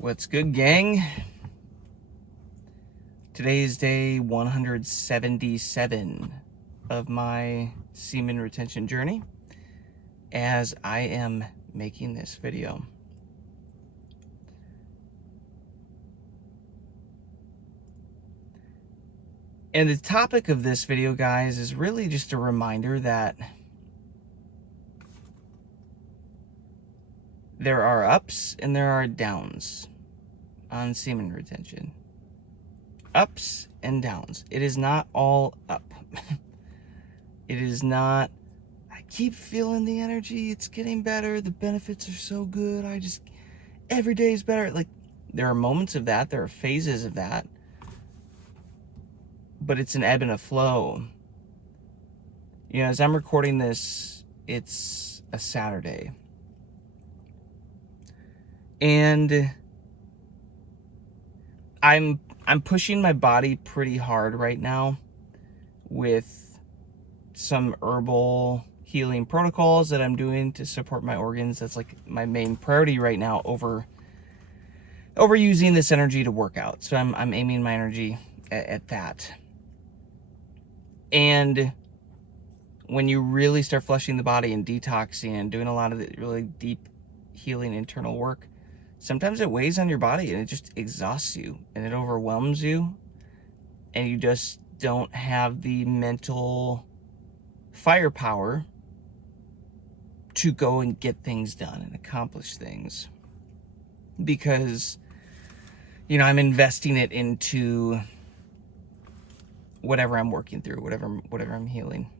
What's good, gang? Today's day 177 of my semen retention journey as I am making this video. And the topic of this video, guys, is really just a reminder that there are ups and there are downs on semen retention. Ups and downs. It is not all up. It is not, I keep feeling the energy, it's getting better, the benefits are so good, every day is better. Like, there are moments of that, there are phases of that, but it's an ebb and a flow. You know, as I'm recording this, it's a Saturday. And I'm pushing my body pretty hard right now with some herbal healing protocols that I'm doing to support my organs. That's like my main priority right now over using this energy to work out. So I'm aiming my energy at that. And when you really start flushing the body and detoxing and doing a lot of the really deep healing internal work, sometimes it weighs on your body and it just exhausts you and it overwhelms you, and you just don't have the mental firepower to go and get things done and accomplish things, because, you know, I'm investing it into whatever I'm working through, whatever I'm healing.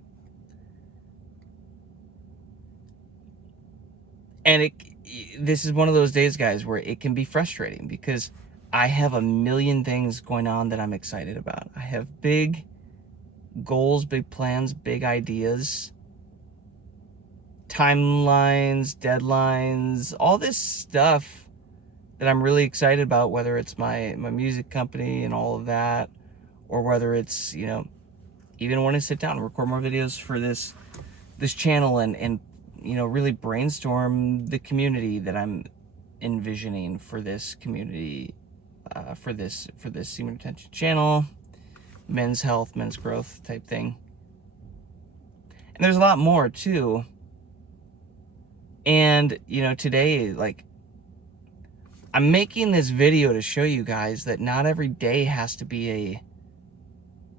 And this is one of those days, guys, where it can be frustrating because I have a million things going on that I'm excited about. I have big goals, big plans, big ideas, timelines, deadlines, all this stuff that I'm really excited about, whether it's my music company and all of that, or whether it's, you know, even when I sit down and record more videos for this channel and you know, really brainstorm the community that I'm envisioning for this community, for this semen retention channel, men's health, men's growth type thing. And there's a lot more too. And, you know, today, like, I'm making this video to show you guys that not every day has to be a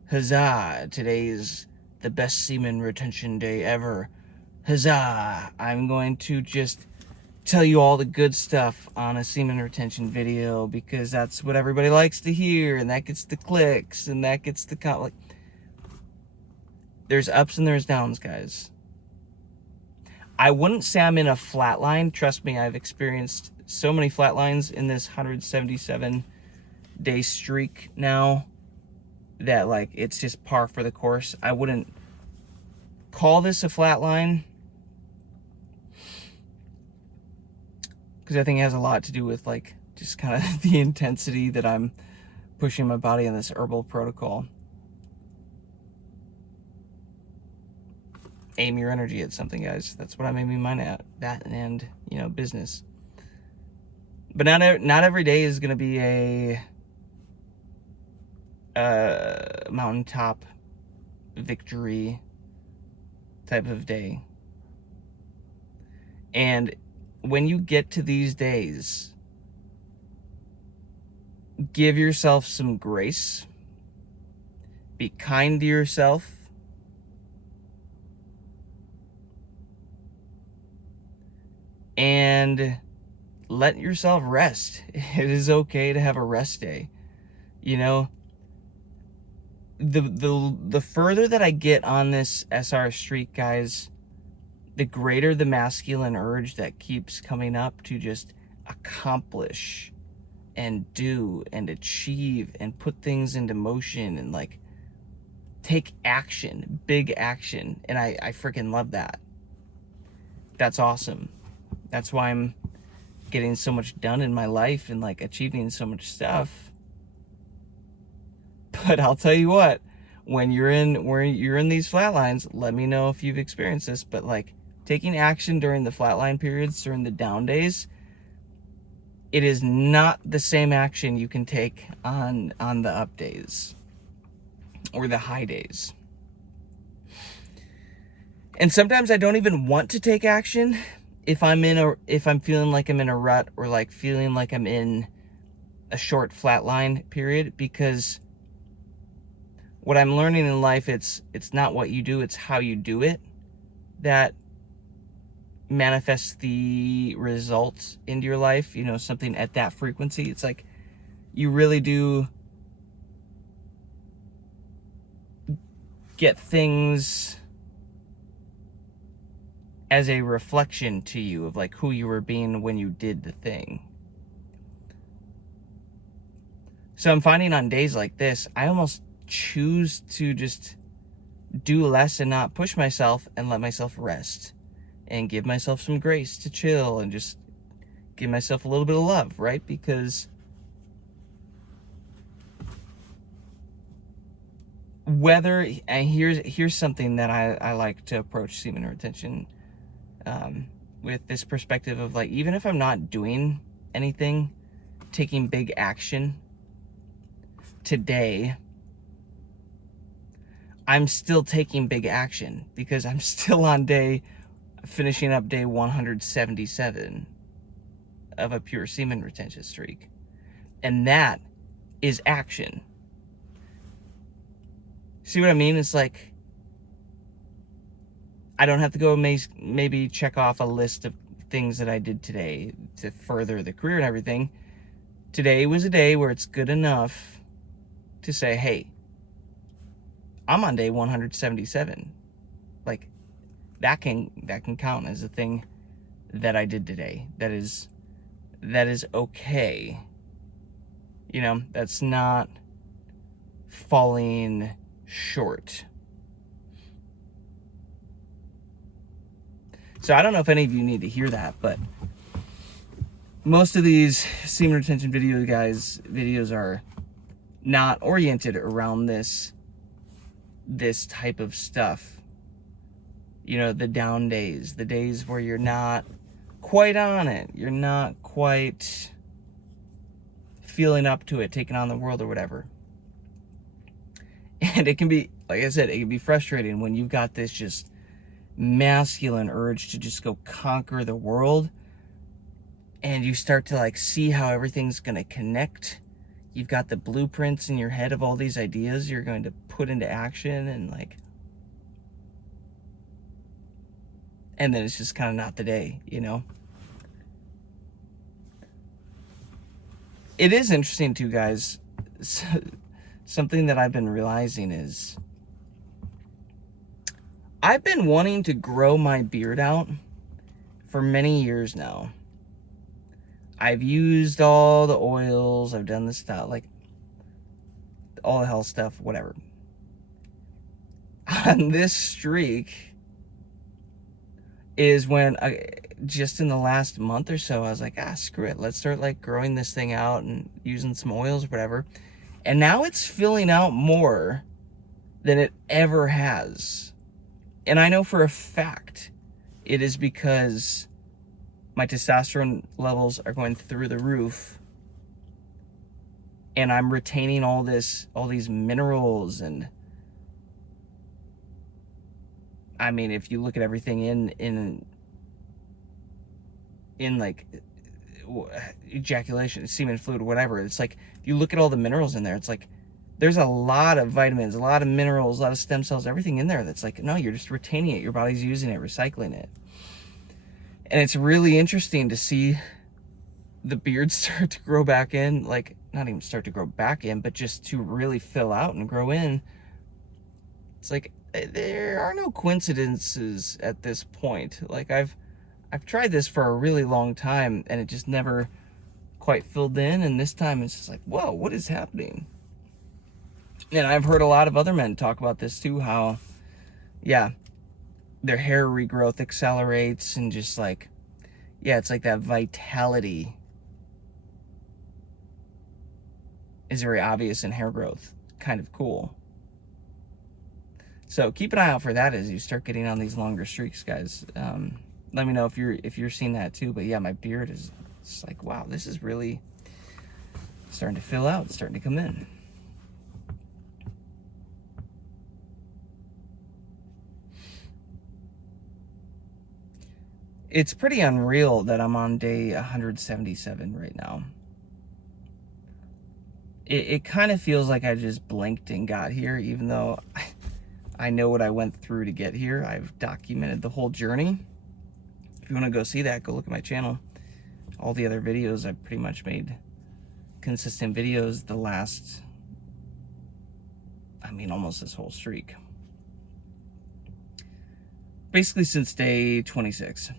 huzzah, today's the best semen retention day ever. Huzzah! I'm going to just tell you all the good stuff on a semen retention video because that's what everybody likes to hear, and that gets the clicks, and that gets the like. There's ups and there's downs, guys. I wouldn't say I'm in a flat line. Trust me, I've experienced so many flat lines in this 177-day streak now that, like, it's just par for the course. I wouldn't call this a flat line, because I think it has a lot to do with, like, just kind of the intensity that I'm pushing my body in this herbal protocol. Aim your energy at something, guys. That's what I'm aiming mine at. That and, you know, business. But not every day is going to be a mountaintop victory type of day. And when you get to these days, give yourself some grace. Be kind to yourself. And let yourself rest. It is okay to have a rest day. You know, the further that I get on this SR streak, guys, the greater the masculine urge that keeps coming up to just accomplish and do and achieve and put things into motion and, like, take action, big action. And I freaking love that. That's awesome. That's why I'm getting so much done in my life and, like, achieving so much stuff. But I'll tell you what, when you're in these flat lines, let me know if you've experienced this, but, like, taking action during the flatline periods, during the down days, it is not the same action you can take on the up days or the high days. And sometimes I don't even want to take action if I'm feeling like I'm in a rut, or like feeling like I'm in a short flatline period, because what I'm learning in life, it's not what you do, it's how you do it that manifests the results into your life. You know, something at that frequency. It's like you really do get things as a reflection to you of like who you were being when you did the thing. So I'm finding on days like this, I almost choose to just do less and not push myself, and let myself rest and give myself some grace to chill and just give myself a little bit of love, right? Because whether, and here's something that I like to approach semen retention with this perspective of like, even if I'm not doing anything, taking big action today, I'm still taking big action, because I'm still on finishing up day 177 of a pure semen retention streak. And that is action. See what I mean? It's like, I don't have to go maybe check off a list of things that I did today to further the career and everything. Today was a day where it's good enough to say, hey, I'm on day 177. Like, that can count as a thing that I did today. That is okay. You know, that's not falling short. So I don't know if any of you need to hear that, but most of these semen retention videos are not oriented around this type of stuff. You know, the down days, the days where you're not quite on it, you're not quite feeling up to it, taking on the world or whatever. And it can be, like I said, it can be frustrating when you've got this just masculine urge to just go conquer the world, and you start to like see how everything's going to connect. You've got the blueprints in your head of all these ideas you're going to put into action, and then it's just kind of not the day, you know? It is interesting too, guys. Something that I've been realizing is I've been wanting to grow my beard out for many years now. I've used all the oils, I've done this stuff, like all the health stuff, whatever. On this streak is when just in the last month or so, I was like, screw it. Let's start like growing this thing out and using some oils or whatever. And now it's filling out more than it ever has. And I know for a fact it is because my testosterone levels are going through the roof, and I'm retaining all these minerals. And I mean, if you look at everything in like ejaculation, semen fluid, whatever, it's like, if you look at all the minerals in there, it's like there's a lot of vitamins, a lot of minerals, a lot of stem cells, everything in there that's like, no, you're just retaining it. Your body's using it, recycling it. And it's really interesting to see the beard start to grow back in, like not even start to grow back in, but just to really fill out and grow in. It's like, there are no coincidences at this point. Like I've tried this for a really long time, and it just never quite filled in. And this time it's just like, whoa, what is happening? And I've heard a lot of other men talk about this too, how, yeah, their hair regrowth accelerates, and just like, yeah, it's like that vitality is very obvious in hair growth. Kind of cool. So keep an eye out for that as you start getting on these longer streaks, guys. Let me know if you're seeing that too. But yeah, my beard is It's like, wow, this is really starting to fill out, starting to come in. It's pretty unreal that I'm on day 177 right now. It kind of feels like I just blinked and got here, even though I know what I went through to get here. I've documented the whole journey. If you want to go see that, go look at my channel. All the other videos, I've pretty much made consistent videos the last, almost this whole streak. Basically since day 26.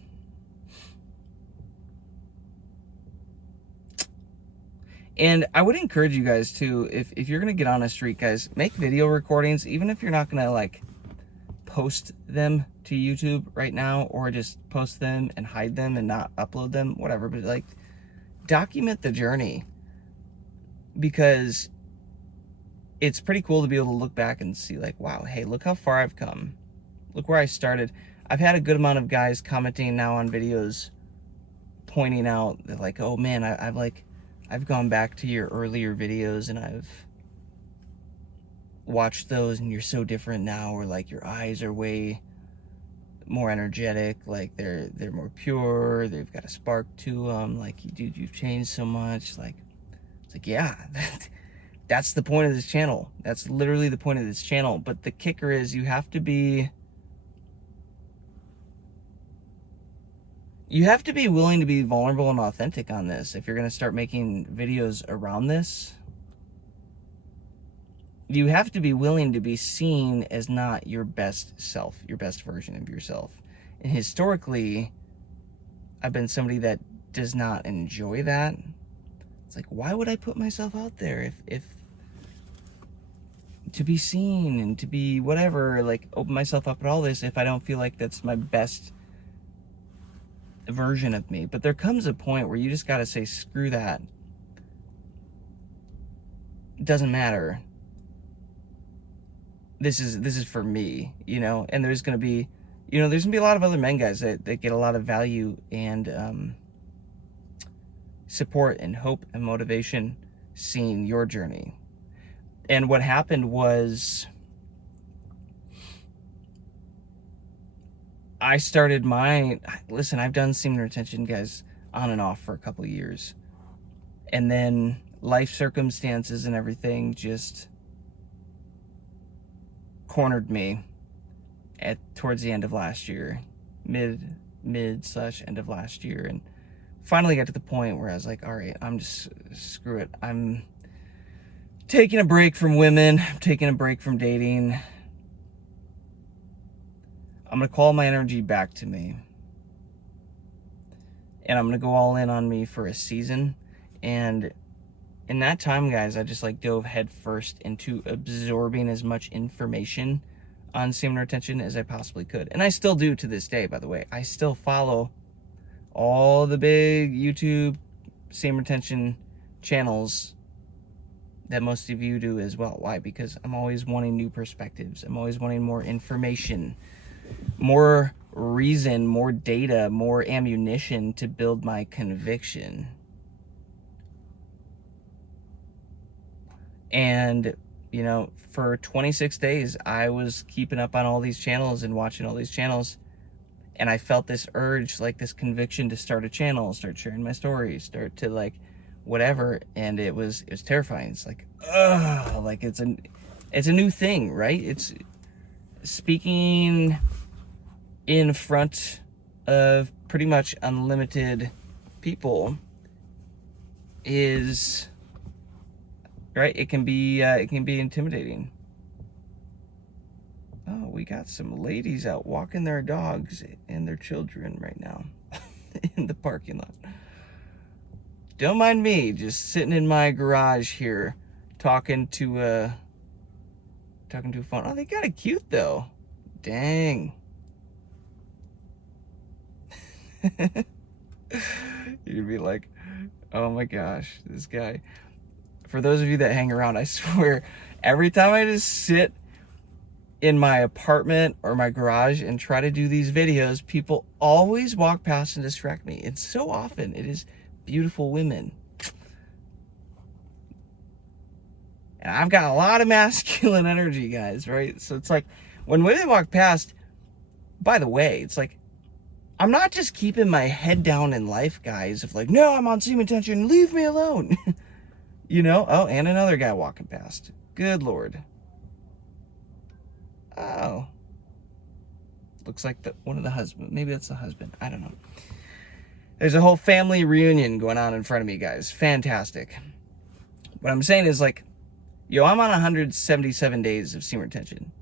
And I would encourage you guys to, if you're going to get on a streak, guys, make video recordings, even if you're not going to like post them to YouTube right now, or just post them and hide them and not upload them, whatever, but like document the journey, because it's pretty cool to be able to look back and see like, wow, hey, look how far I've come. Look where I started. I've had a good amount of guys commenting now on videos, pointing out that like, oh man, I've gone back to your earlier videos and I've watched those and you're so different now, or like your eyes are way more energetic, like they're more pure, they've got a spark to them, like, dude, you've changed so much. Like, it's like, yeah, that's the point of this channel. That's literally the point of this channel. But the kicker is you have to be willing to be vulnerable and authentic on this. If you're going to start making videos around this, you have to be willing to be seen as not your best self, your best version of yourself. And historically, I've been somebody that does not enjoy that. It's like, why would I put myself out there if to be seen and to be whatever, like open myself up at all this, if I don't feel like that's my best version of me? But there comes a point where you just got to say, screw that. It doesn't matter. This is for me, and there's going to be, there's going to be a lot of other men, guys, that get a lot of value and support and hope and motivation seeing your journey. And what happened was I started listen, I've done semen retention, guys, on and off for a couple of years. And then life circumstances and everything just cornered me towards the end of last year, mid/end of last year, and finally got to the point where I was like, all right, I'm just, screw it. I'm taking a break from women. I'm taking a break from dating. I'm going to call my energy back to me. And I'm going to go all in on me for a season. And in that time, guys, I just like dove head first into absorbing as much information on semen retention as I possibly could. And I still do to this day, by the way. I still follow all the big YouTube semen retention channels that most of you do as well. Why? Because I'm always wanting new perspectives. I'm always wanting more information, more reason, more data, more ammunition to build my conviction. And, for 26 days, I was keeping up on all these channels and watching all these channels. And I felt this urge, like this conviction to start a channel, start sharing my stories, start to like whatever. And it was terrifying. It's like, like it's a new thing, right? It's speaking in front of pretty much unlimited people is, right? It can be intimidating. Oh, we got some ladies out walking their dogs and their children right now in the parking lot. Don't mind me, just sitting in my garage here, talking to a phone. Oh, they got it cute though. Dang. You'd be like, oh my gosh, this guy. For those of you that hang around, I swear, every time I just sit in my apartment or my garage and try to do these videos, people always walk past and distract me. It's so often. It is beautiful women. And I've got a lot of masculine energy, guys, right? So it's like, when women walk past, by the way, it's like, I'm not just keeping my head down in life, guys, of like, no, I'm on semen tension, leave me alone. You know? Oh, and another guy walking past. Good Lord. Oh. Looks like one of the husbands. Maybe that's the husband. I don't know. There's a whole family reunion going on in front of me, guys. Fantastic. What I'm saying is, like, yo, I'm on 177 days of semen retention.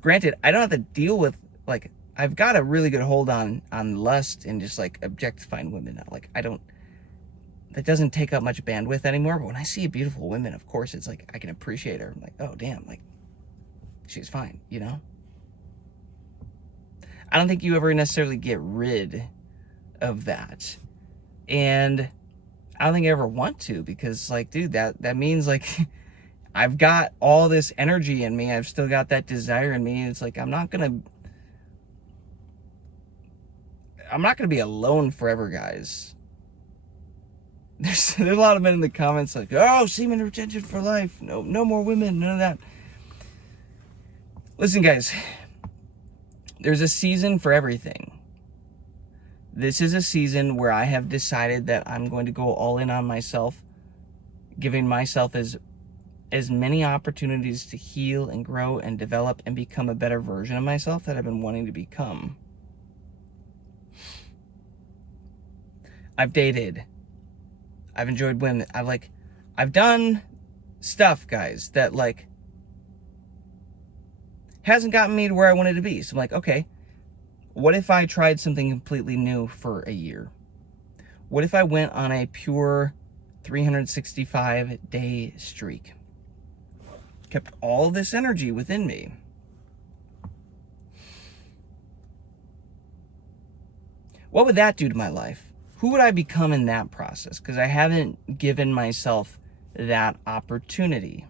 Granted, I don't have to deal with, like, I've got a really good hold on lust and just, like, objectifying women. Like, that doesn't take up much bandwidth anymore. But when I see a beautiful woman, of course, it's like, I can appreciate her. I'm like, oh, damn, like, she's fine, you know? I don't think you ever necessarily get rid of that. And I don't think I ever want to, because, like, dude, that means, like, I've got all this energy in me. I've still got that desire in me. It's like, I'm not gonna be alone forever, guys. There's a lot of men in the comments like, oh, semen retention for life. No more women, none of that. Listen, guys, there's a season for everything. This is a season where I have decided that I'm going to go all in on myself, giving myself as many opportunities to heal and grow and develop and become a better version of myself that I've been wanting to become. I've dated. I've enjoyed women. I've done stuff, guys, that, like, hasn't gotten me to where I wanted to be. So I'm like, okay, what if I tried something completely new for a year? What if I went on a pure 365-day streak? Kept all this energy within me. What would that do to my life? Who would I become in that process? Because I haven't given myself that opportunity.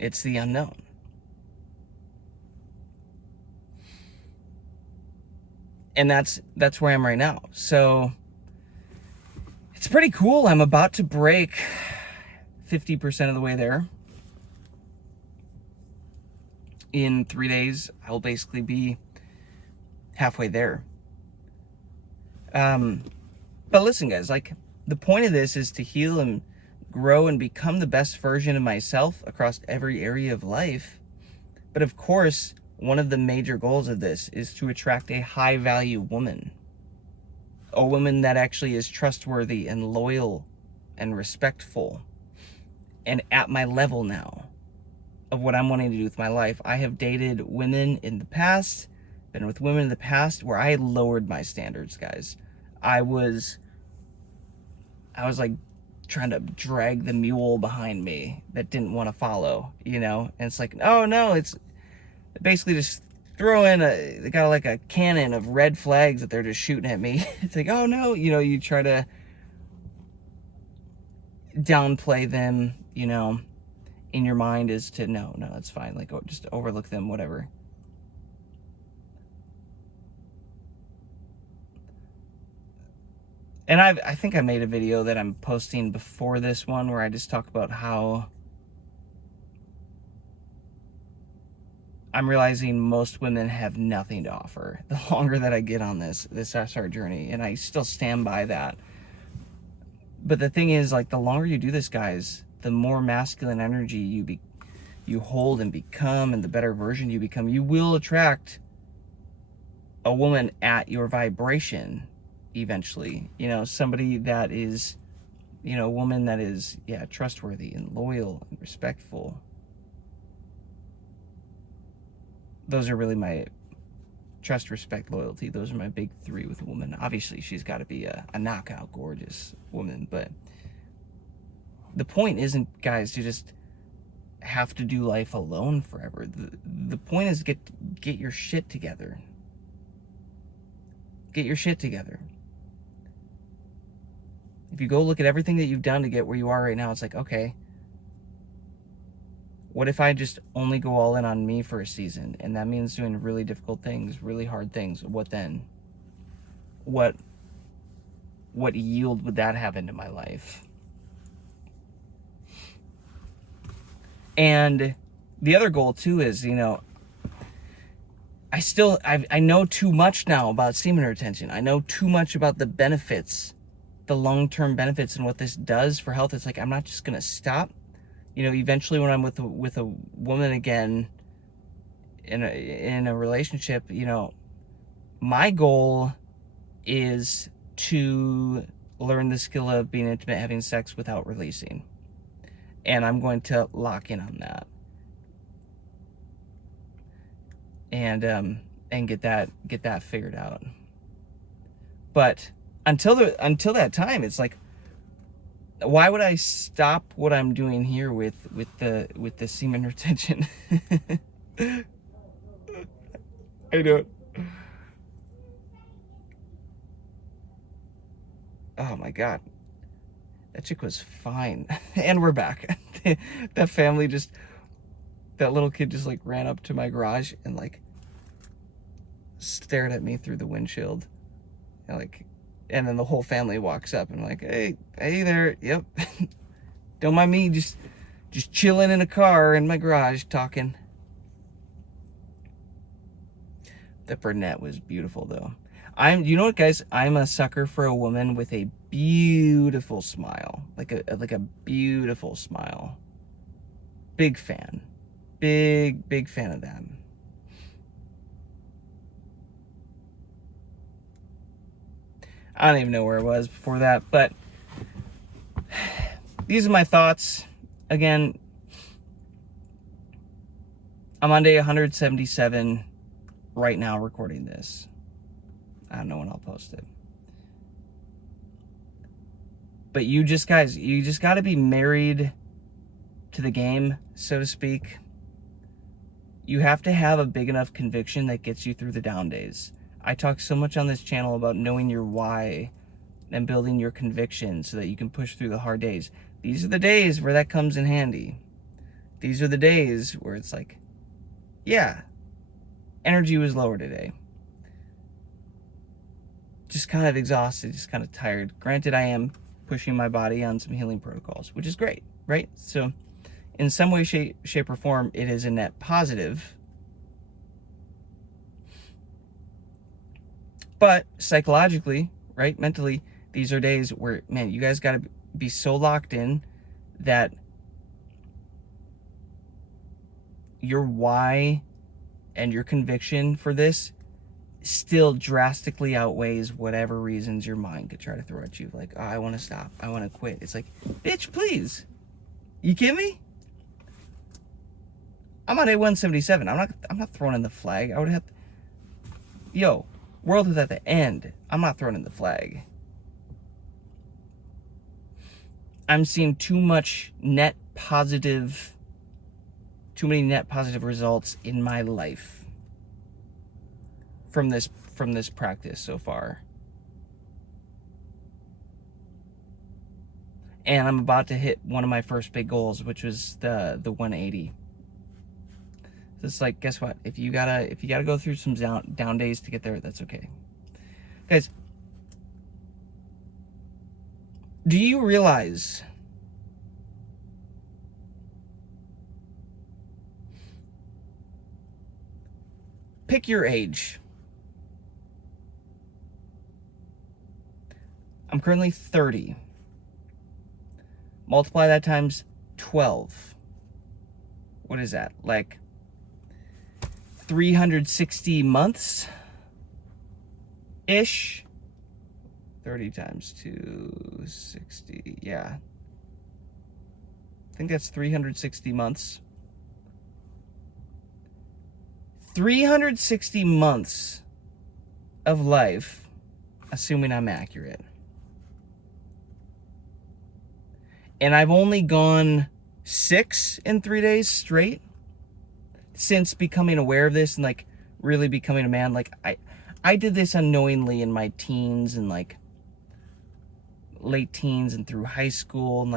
It's the unknown. And that's where I am right now. So it's pretty cool. I'm about to break 50% of the way there. In 3 days, I'll basically be halfway there. But listen, guys, like, the point of this is to heal and grow and become the best version of myself across every area of life. But of course, one of the major goals of this is to attract a high-value woman. A woman that actually is trustworthy and loyal and respectful. And at my level now of what I'm wanting to do with my life. I have dated women in the past, been with women in the past where I lowered my standards, guys. I was like trying to drag the mule behind me that didn't want to follow, you know? And it's like, oh no, it's basically just throw in they got like a cannon of red flags that they're just shooting at me. It's like, oh no, you know, you try to downplay them, you know, in your mind as to, no, it's fine. Like, oh, just overlook them, whatever. And I think I made a video that I'm posting before this one where I just talk about how I'm realizing most women have nothing to offer the longer that I get on this SR journey, and I still stand by that. But the thing is, like, the longer you do this, guys, the more masculine energy you hold and become, and the better version you become. You will attract a woman at your vibration eventually, you know, somebody that is, you know, a woman that is, yeah, trustworthy and loyal and respectful. Those are really my trust, respect, loyalty. Those are my big three with a woman. Obviously, she's got to be a knockout, gorgeous woman. But the point isn't, guys, to just have to do life alone forever. The point is get your shit together. Get your shit together. If you go look at everything that you've done to get where you are right now, it's like, okay, what if I just only go all in on me for a season? And that means doing really difficult things, really hard things. What then? What what yield would that have into my life? And the other goal too is, I know too much now about semen retention. I know too much about the benefits, the long-term benefits, and what this does for health. It's like, I'm not just gonna stop. Eventually when I'm with a woman again in a relationship, my goal is to learn the skill of being intimate, having sex without releasing. And I'm going to lock in on that. And get that figured out. But until that time, it's like, why would I stop what I'm doing here with the semen retention? I know. Oh my God, that chick was fine. And we're back. That little kid just like ran up to my garage and like stared at me through the windshield, and then the whole family walks up and like, hey there, yep. Don't mind me, just chilling in a car in my garage talking. The brunette was beautiful though. You know what, guys? I'm a sucker for a woman with a beautiful smile, like a beautiful smile. Big fan, big fan of that. I don't even know where it was before that, but these are my thoughts. Again, I'm on day 177 right now recording this. I don't know when I'll post it. But you just got to be married to the game, so to speak. You have to have a big enough conviction that gets you through the down days. I talk so much on this channel about knowing your why and building your conviction so that you can push through the hard days. These are the days where that comes in handy. These are the days where it's like, yeah, energy was lower today. Just kind of exhausted, just kind of tired. Granted, I am pushing my body on some healing protocols, which is great, right? So in some way, shape, or form, it is a net positive. But psychologically, right, mentally, these are days where, man, you guys got to be so locked in that your why and your conviction for this still drastically outweighs whatever reasons your mind could try to throw at you. Like, oh, I want to stop. I want to quit. It's like, bitch, please. You kidding me? I'm on day 177. I'm not throwing in the flag. I would have... Yo, world is at the end. I'm not throwing in the flag. I'm seeing too many net positive results in my life from this practice so far. And I'm about to hit one of my first big goals, which was the 180. So it's like, guess what? If you gotta go through some down days to get there, that's okay. Guys, do you realize pick your age? I'm currently 30. Multiply that times 12. What is that? Like 360 months ish. 30 times 260. Yeah. I think that's 360 months. 360 months of life, assuming I'm accurate. And I've only gone 6 in 3 days straight since becoming aware of this and like really becoming a man. Like I did this unknowingly in my teens and like late teens and through high school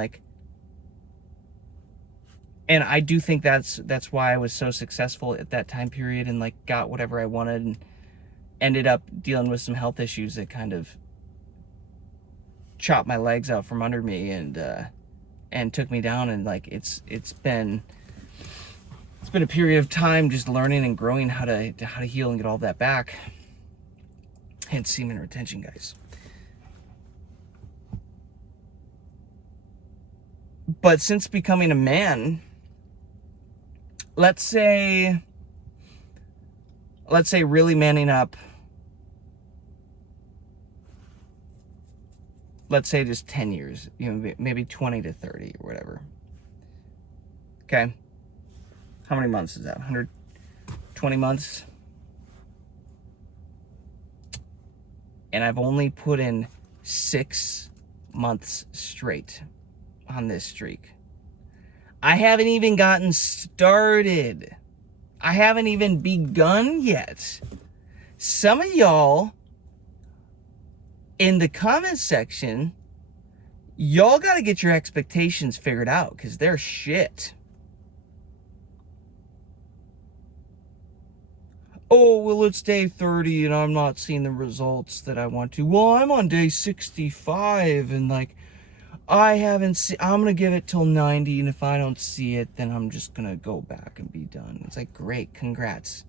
and I do think that's why I was so successful at that time period and like got whatever I wanted and ended up dealing with some health issues that kind of chopped my legs out from under me and took me down. And like it's been a period of time just learning and growing how to heal and get all that back. Hence semen retention, guys. But since becoming a man, let's say really manning up, let's say just 10 years, maybe 20 to 30 or whatever. Okay. How many months is that? 120 months. And I've only put in 6 months straight on this streak. I haven't even gotten started. I haven't even begun yet. Some of y'all in the comments section, y'all got to get your expectations figured out because they're shit. Oh, well, it's day 30 and I'm not seeing the results that I want to. Well, I'm on day 65 and like, I haven't seen, I'm going to give it till 90. And if I don't see it, then I'm just going to go back and be done. It's like, great, congrats.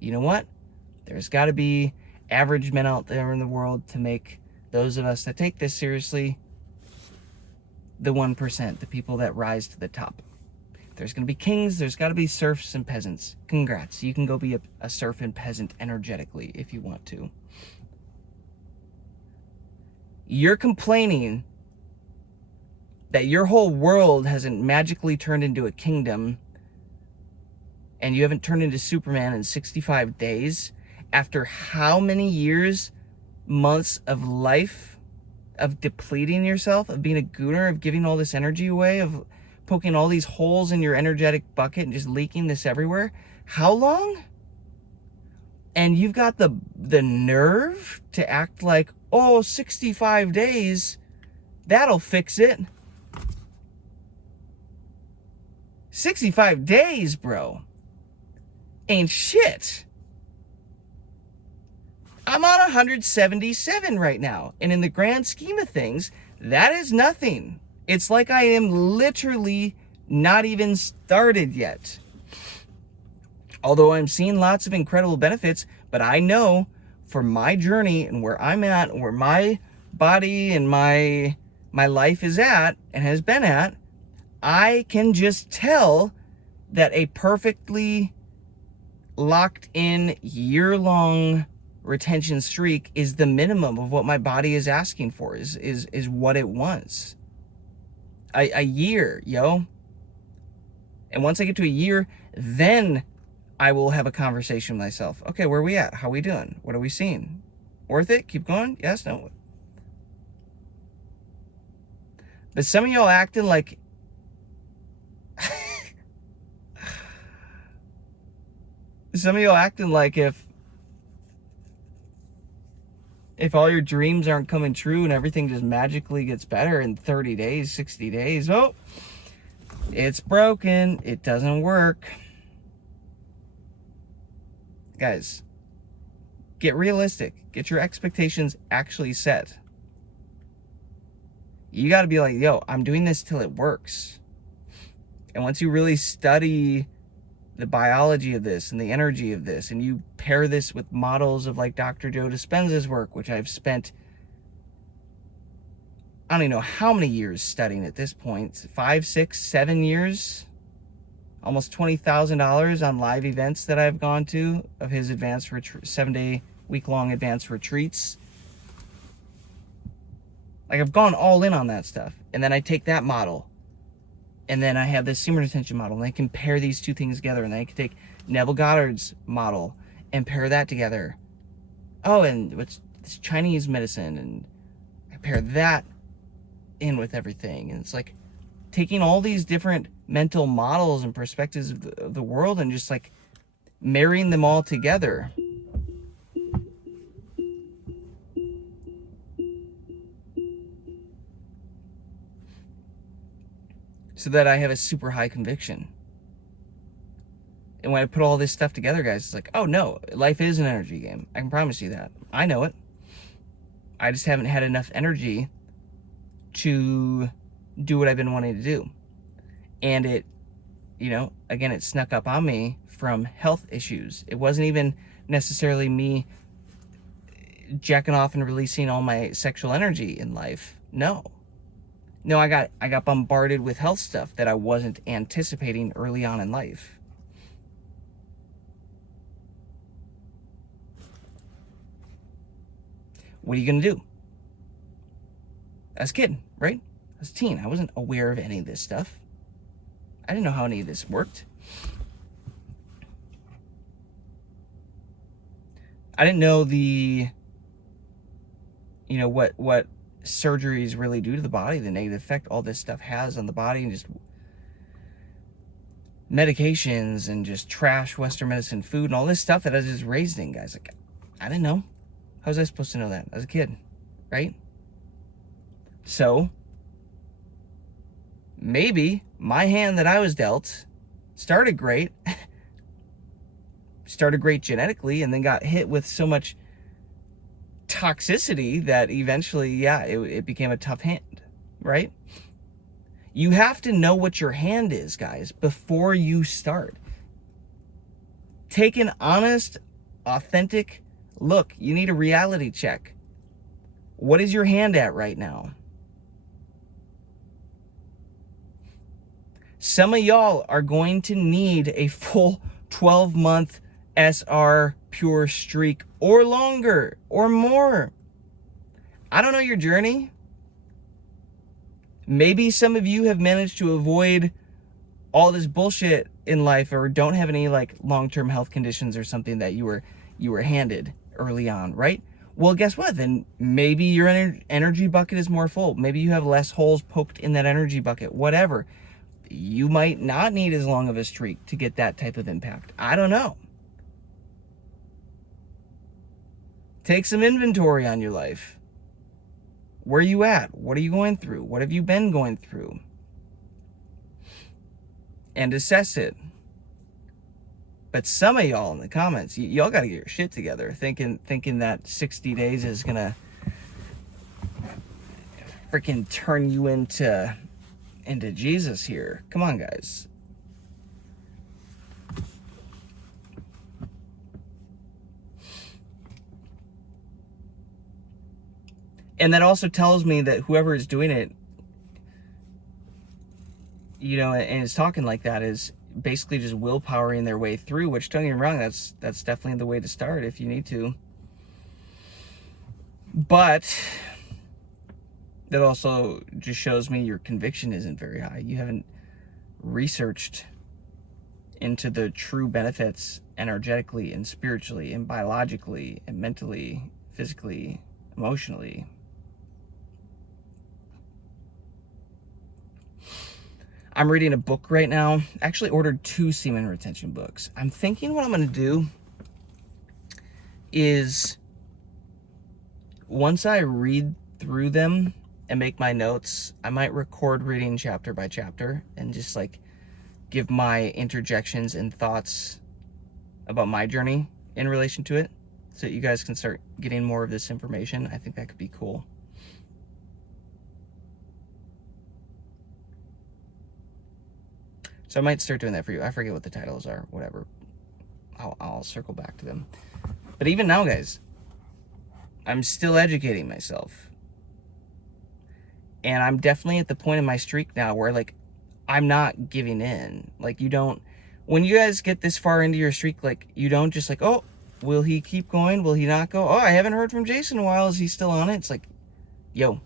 You know what? There's got to be average men out there in the world to make those of us that take this seriously the 1%, the people that rise to the top. There's going to be kings. There's got to be serfs and peasants. Congrats. You can go be a serf and peasant energetically if you want to. You're complaining that your whole world hasn't magically turned into a kingdom and you haven't turned into Superman in 65 days after how many years, months of life, of depleting yourself, of being a gooner, of giving all this energy away, of poking all these holes in your energetic bucket and just leaking this everywhere. How long? And you've got the nerve to act like, oh, 65 days, that'll fix it. 65 days, bro. Ain't shit. I'm on 177 right now. And in the grand scheme of things, that is nothing. It's like I am literally not even started yet. Although I'm seeing lots of incredible benefits, but I know for my journey and where I'm at, and where my body and my life is at and has been at, I can just tell that a perfectly locked in year-long retention streak is the minimum of what my body is asking for, is what it wants. A year, yo. And once I get to a year, then I will have a conversation with myself. Okay, where are we at? How are we doing? What are we seeing? Worth it? Keep going? Yes? No? But some of y'all acting like some of y'all acting like if all your dreams aren't coming true and everything just magically gets better in 30 days, 60 days, oh, it's broken. It doesn't work. Guys, get realistic. Get your expectations actually set. You got to be like, yo, I'm doing this till it works. And once you really study the biology of this and the energy of this, and you pair this with models of like Dr. Joe Dispenza's work, which I've spent, I don't even know how many years studying at this point, 5, 6, 7 years, almost $20,000 on live events that I've gone to of his advanced 7-day, week-long advanced retreats. Like, I've gone all in on that stuff. And then I take that model, and then I have this semen retention model, and I can pair these two things together, and then I can take Neville Goddard's model and pair that together. Oh, and what's this Chinese medicine, and I pair that in with everything. And it's like taking all these different mental models and perspectives of the world and just like marrying them all together. So that I have a super high conviction. And when I put all this stuff together, guys, it's like, oh no, life is an energy game. I can promise you that. I know it. I just haven't had enough energy to do what I've been wanting to do. And it, again, it snuck up on me from health issues. It wasn't even necessarily me jacking off and releasing all my sexual energy in life. No, I got bombarded with health stuff that I wasn't anticipating early on in life. What are you gonna do? As a kid, right? As a teen, I wasn't aware of any of this stuff. I didn't know how any of this worked. I didn't know what surgeries really do to the body, the negative effect all this stuff has on the body, and just medications and just trash Western medicine food and all this stuff that I was just raised in, guys. Like, I didn't know. How was I supposed to know that as a kid, right? So, maybe my hand that I was dealt started great genetically, and then got hit with so much toxicity that eventually, it became a tough hand, right? You have to know what your hand is, guys, before you start. Take an honest, authentic look. You need a reality check. What is your hand at right now? Some of y'all are going to need a full 12-month SR pure streak or longer or more. I don't know your journey. Maybe some of you have managed to avoid all this bullshit in life, or don't have any like long-term health conditions or something that you were handed early on, right? Well, guess what? Then maybe your energy bucket is more full. Maybe you have less holes poked in that energy bucket, whatever. You might not need as long of a streak to get that type of impact. I don't know. Take some inventory on your life. Where are you at? What are you going through? What have you been going through? And assess it. But some of y'all in the comments, y'all got to get your shit together, thinking that 60 days is going to freaking turn you into Jesus here. Come on, guys. And that also tells me that whoever is doing it, and is talking like that, is basically just willpowering their way through, which, don't get me wrong, that's definitely the way to start if you need to. But that also just shows me your conviction isn't very high. You haven't researched into the true benefits energetically and spiritually and biologically and mentally, physically, emotionally. I'm reading a book right now. I actually ordered 2 semen retention books. I'm thinking what I'm going to do is, once I read through them and make my notes, I might record reading chapter by chapter and just like give my interjections and thoughts about my journey in relation to it, so that you guys can start getting more of this information. I think that could be cool. So I might start doing that for you. I forget what the titles are, whatever. I'll circle back to them. But even now, guys, I'm still educating myself. And I'm definitely at the point in my streak now where, like, I'm not giving in. Like, when you guys get this far into your streak, like, you don't just like, oh, will he keep going? Will he not go? Oh, I haven't heard from Jason in a while. Is he still on it? It's like, yo,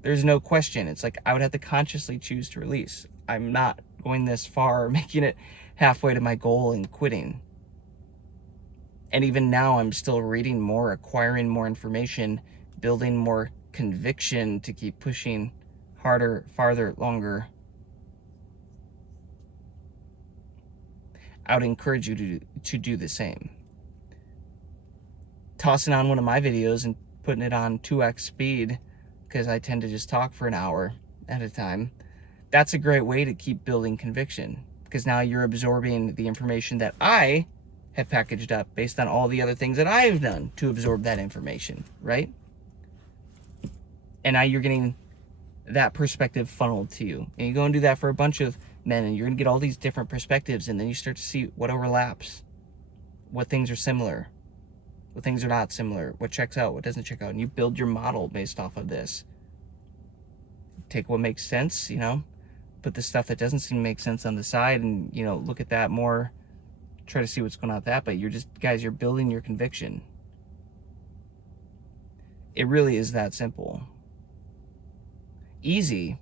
there's no question. It's like I would have to consciously choose to release. I'm not going this far, making it halfway to my goal and quitting. And even now, I'm still reading more, acquiring more information, building more conviction to keep pushing harder, farther, longer. I would encourage you to do the same. Tossing on one of my videos and putting it on 2x speed, because I tend to just talk for an hour at a time. That's a great way to keep building conviction, because now you're absorbing the information that I have packaged up based on all the other things that I've done to absorb that information, right? And now you're getting that perspective funneled to you. And you go and do that for a bunch of men, and you're going to get all these different perspectives, and then you start to see what overlaps, what things are similar, what things are not similar, what checks out, what doesn't check out, and you build your model based off of this. Take what makes sense, put the stuff that doesn't seem to make sense on the side, and, look at that more, try to see what's going on with that, but you're building your conviction. It really is that simple. Easy.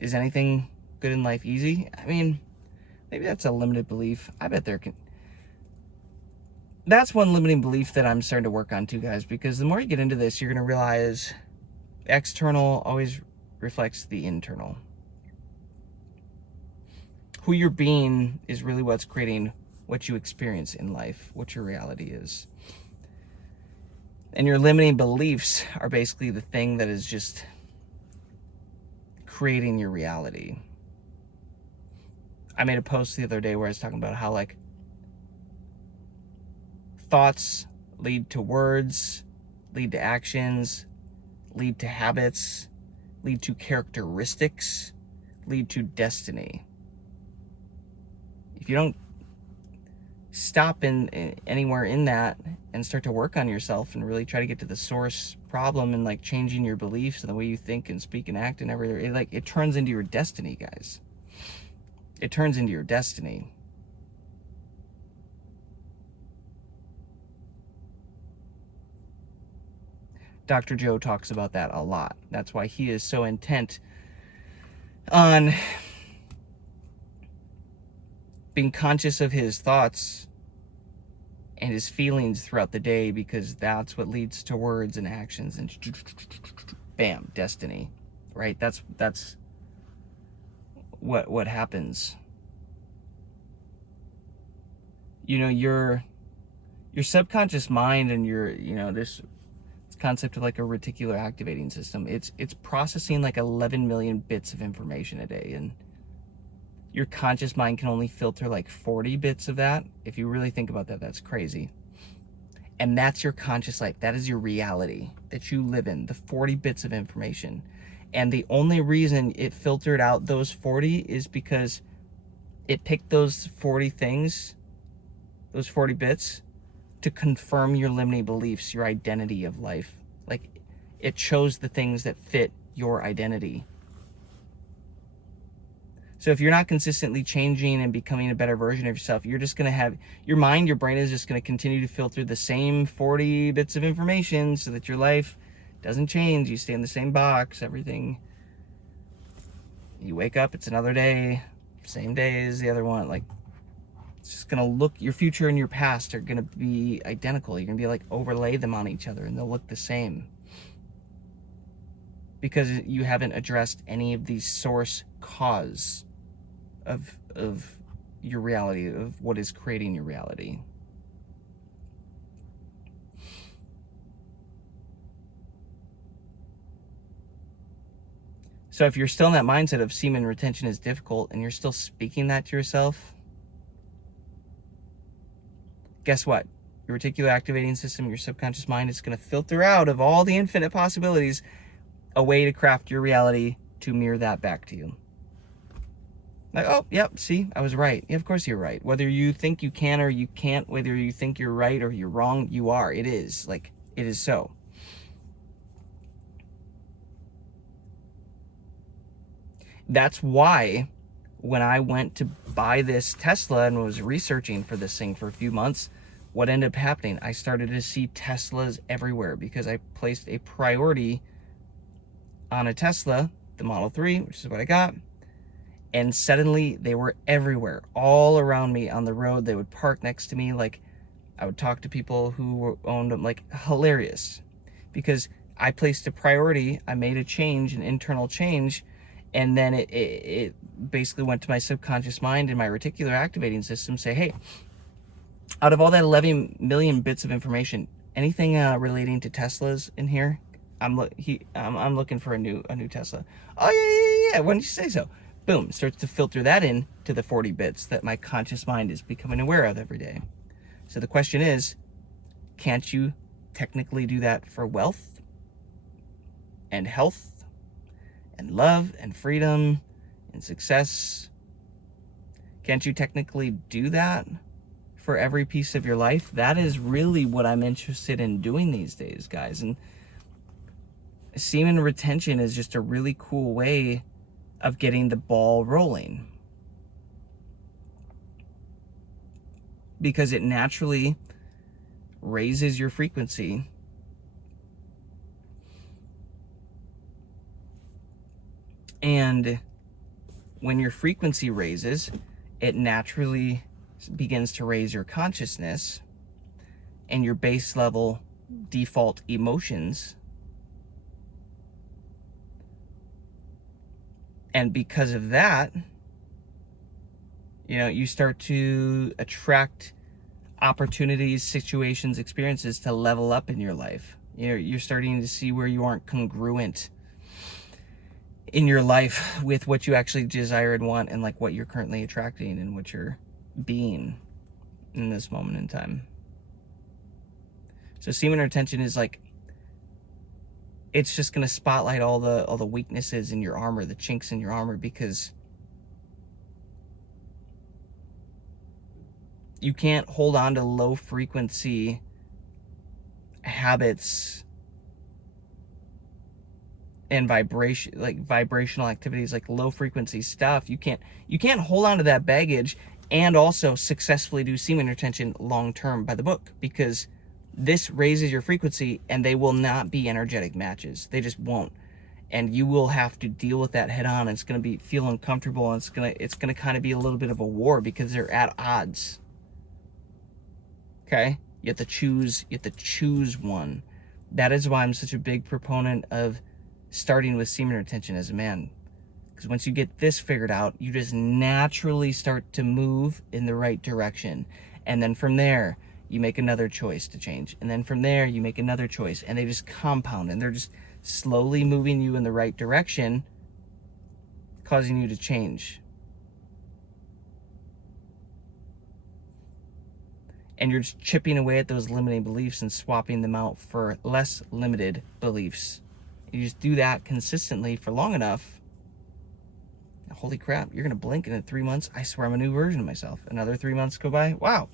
Is anything good in life easy? I mean, maybe that's a limited belief. I bet that's one limiting belief that I'm starting to work on too, guys, because the more you get into this, you're going to realize external always reflects the internal. Who you're being is really what's creating what you experience in life, what your reality is. And your limiting beliefs are basically the thing that is just creating your reality. I made a post the other day where I was talking about how, like, thoughts lead to words, lead to actions, lead to habits, lead to characteristics, lead to destiny. If you don't stop anywhere in that and start to work on yourself and really try to get to the source problem and, like, changing your beliefs and the way you think and speak and act and everything, it turns into your destiny, guys. It turns into your destiny. Dr. Joe talks about that a lot. That's why he is so intent on being conscious of his thoughts and his feelings throughout the day, because that's what leads to words and actions and bam, destiny, right? That's what happens. Your subconscious mind and your, this concept of like a reticular activating system, it's processing like 11 million bits of information a day, and your conscious mind can only filter like 40 bits of that. If you really think about that, that's crazy. And that's your conscious life. That is your reality that you live in, the 40 bits of information. And the only reason it filtered out those 40 is because it picked those 40 things, those 40 bits, to confirm your limiting beliefs, your identity of life. Like, it chose the things that fit your identity. So if you're not consistently changing and becoming a better version of yourself, you're just going to have your mind, your brain is just going to continue to filter the same 40 bits of information so that your life doesn't change. You stay in the same box, everything. You wake up, it's another day, same day as the other one. Like, it's just going to look, your future and your past are going to be identical. You're going to be like overlay them on each other and they'll look the same. Because you haven't addressed any of the source cause of your reality, of what is creating your reality. So if you're still in that mindset of semen retention is difficult and you're still speaking that to yourself, guess what? Your reticular activating system, your subconscious mind, is going to filter out of all the infinite possibilities a way to craft your reality to mirror that back to you. Like, oh, yep, see, I was right. Yeah, of course you're right. Whether you think you can or you can't, whether you think you're right or you're wrong, you are. It is. Like, it is so. That's why when I went to buy this Tesla and was researching for this thing for a few months, what ended up happening, I started to see Teslas everywhere because I placed a priority on a Tesla, the Model 3, which is what I got. And suddenly they were everywhere, all around me on the road. They would park next to me. Like, I would talk to people who owned them, like, hilarious. Because I placed a priority, I made a change, an internal change, and then it basically went to my subconscious mind and my reticular activating system, say, hey, out of all that 11 million bits of information, anything relating to Teslas in here? I'm looking for a new Tesla. Oh, yeah. Why didn't you say so? Boom, starts to filter that in to the 40 bits that my conscious mind is becoming aware of every day. So the question is, can't you technically do that for wealth? and health and love and freedom and success. Can't you technically do that for every piece of your life? That is really what I'm interested in doing these days, guys. And semen retention is just a really cool way of getting the ball rolling, because it naturally raises your frequency. And when your frequency raises, it naturally begins to raise your consciousness and your base level default emotions. And because of that, you start to attract opportunities, situations, experiences to level up in your life. You're starting to see where you aren't congruent in your life with what you actually desire and want, and like what you're currently attracting and what you're being in this moment in time. So semen retention is like, it's just going to spotlight all the weaknesses in your armor, the chinks in your armor, because you can't hold on to low frequency habits and vibrational activities, like low frequency stuff. You can't hold on to that baggage and also successfully do semen retention long term by the book, because this raises your frequency and they will not be energetic matches. They just won't. And you will have to deal with that head on. It's going to feel uncomfortable, and it's going to kind of be a little bit of a war because they're at odds. Okay? You have to choose one. That is why I'm such a big proponent of starting with semen retention as a man. Because once you get this figured out, you just naturally start to move in the right direction. And then from there, you make another choice to change. And then from there, you make another choice. And they just compound, and they're just slowly moving you in the right direction, causing you to change. And you're just chipping away at those limiting beliefs and swapping them out for less limited beliefs. You just do that consistently for long enough. Holy crap, you're going to blink, and in 3 months, I swear I'm a new version of myself. Another 3 months go by. Wow.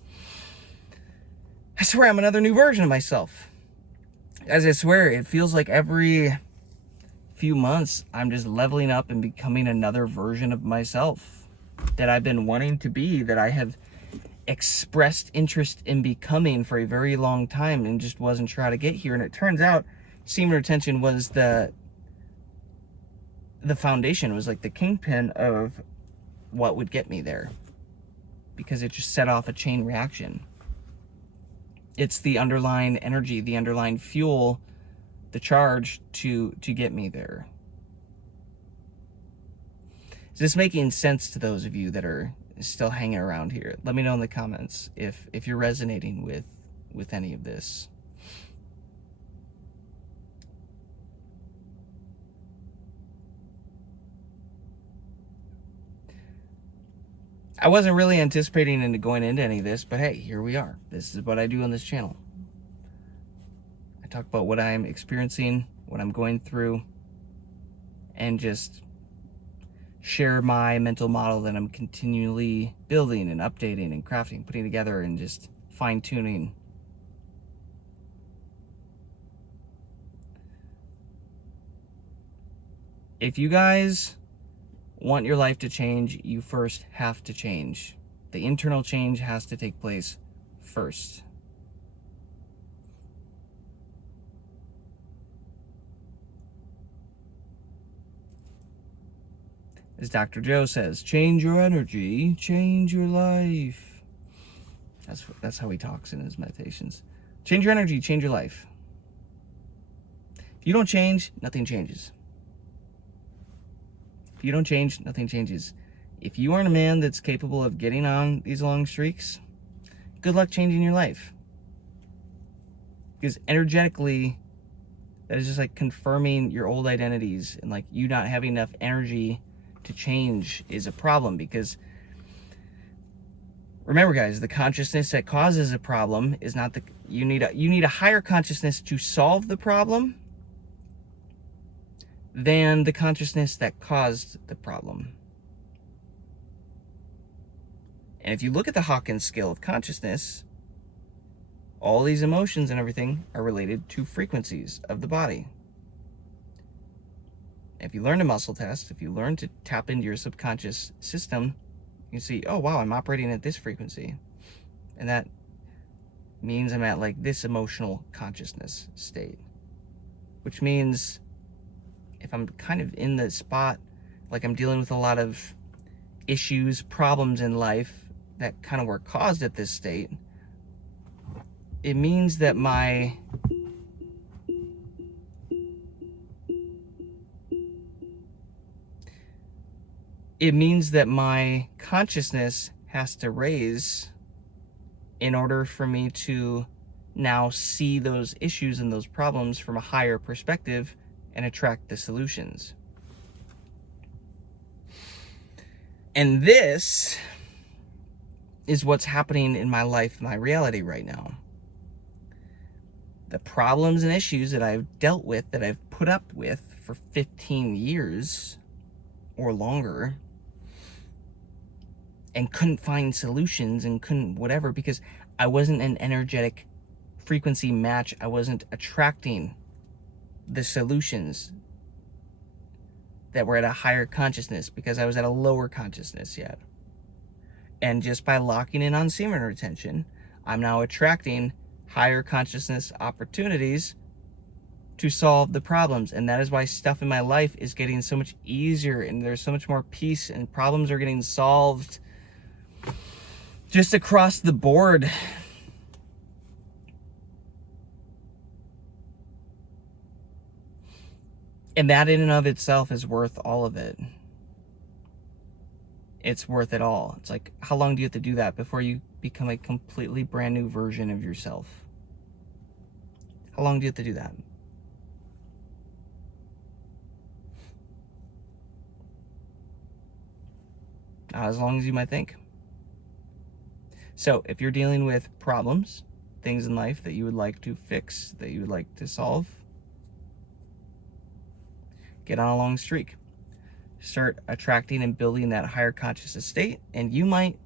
I swear I'm another new version of myself. As I swear, it feels like every few months, I'm just leveling up and becoming another version of myself that I've been wanting to be, that I have expressed interest in becoming for a very long time and just wasn't sure how to get here. And it turns out semen retention was the foundation. It was like the kingpin of what would get me there, because it just set off a chain reaction. It's the underlying energy, the underlying fuel, the charge to get me there. Is this making sense to those of you that are still hanging around here? Let me know in the comments if you're resonating with any of this. I wasn't really anticipating into going into any of this, but hey, here we are. This is what I do on this channel. I talk about what I'm experiencing, what I'm going through, and just share my mental model that I'm continually building and updating and crafting, putting together, and just fine-tuning. If you guys want your life to change, you first have to change. The internal change has to take place first. As Dr. Joe says, change your energy, change your life. That's how he talks in his meditations. Change your energy, change your life. If you don't change, nothing changes. If you don't change, nothing changes. If you aren't a man that's capable of getting on these long streaks, good luck changing your life. Because energetically, that is just like confirming your old identities, and like you not having enough energy to change is a problem. Because remember, guys, the consciousness that causes a problem is not you need a higher consciousness to solve the problem. than the consciousness that caused the problem. And if you look at the Hawkins scale of consciousness, all these emotions and everything are related to frequencies of the body. If you learn to muscle test, if you learn to tap into your subconscious system, you see, oh wow, I'm operating at this frequency. And that means I'm at like this emotional consciousness state. Which means if I'm kind of in the spot, like I'm dealing with a lot of issues, problems in life that kind of were caused at this state, it means that my consciousness has to raise in order for me to now see those issues and those problems from a higher perspective and attract the solutions. And this is what's happening in my life, my reality right now. The problems and issues that I've dealt with, that I've put up with for 15 years or longer, and couldn't find solutions and couldn't whatever, because I wasn't an energetic frequency match. I wasn't attracting the solutions that were at a higher consciousness because I was at a lower consciousness yet. And just by locking in on semen retention, I'm now attracting higher consciousness opportunities to solve the problems. And that is why stuff in my life is getting so much easier, and there's so much more peace, and problems are getting solved just across the board. And that in and of itself is worth all of it. It's worth it all. It's like, how long do you have to do that before you become a completely brand new version of yourself? How long do you have to do that? Not as long as you might think. So if you're dealing with problems, things in life that you would like to fix, that you would like to solve, get on a long streak. Start attracting and building that higher consciousness state, and you might,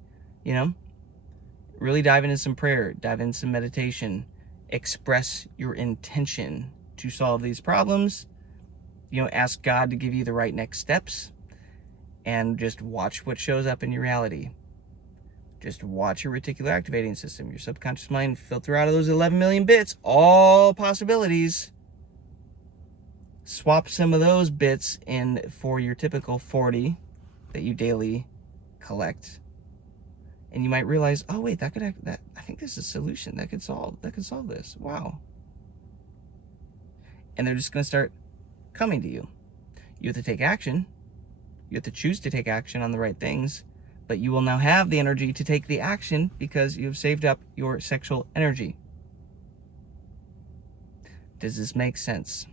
really dive into some prayer, dive into some meditation, express your intention to solve these problems, ask God to give you the right next steps, and just watch what shows up in your reality. Just watch your reticular activating system, your subconscious mind filter out of those 11 million bits, all possibilities. Swap some of those bits in for your typical 40 that you daily collect. And you might realize, oh wait, I think this is a solution that could solve this. Wow. And they're just going to start coming to you. You have to take action. You have to choose to take action on the right things, but you will now have the energy to take the action because you've saved up your sexual energy. Does this make sense?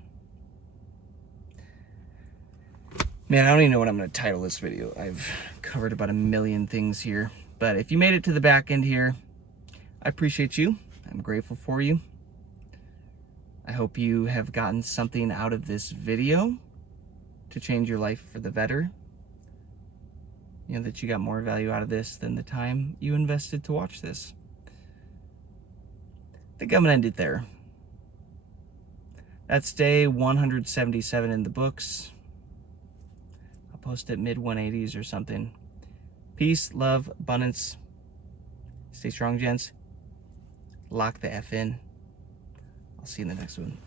Man, I don't even know what I'm going to title this video. I've covered about a million things here. But if you made it to the back end here, I appreciate you. I'm grateful for you. I hope you have gotten something out of this video to change your life for the better. That you got more value out of this than the time you invested to watch this. I think I'm going to end it there. That's day 177 in the books. Post it mid-180s or something. Peace, love, abundance. Stay strong, gents. Lock the F in. I'll see you in the next one.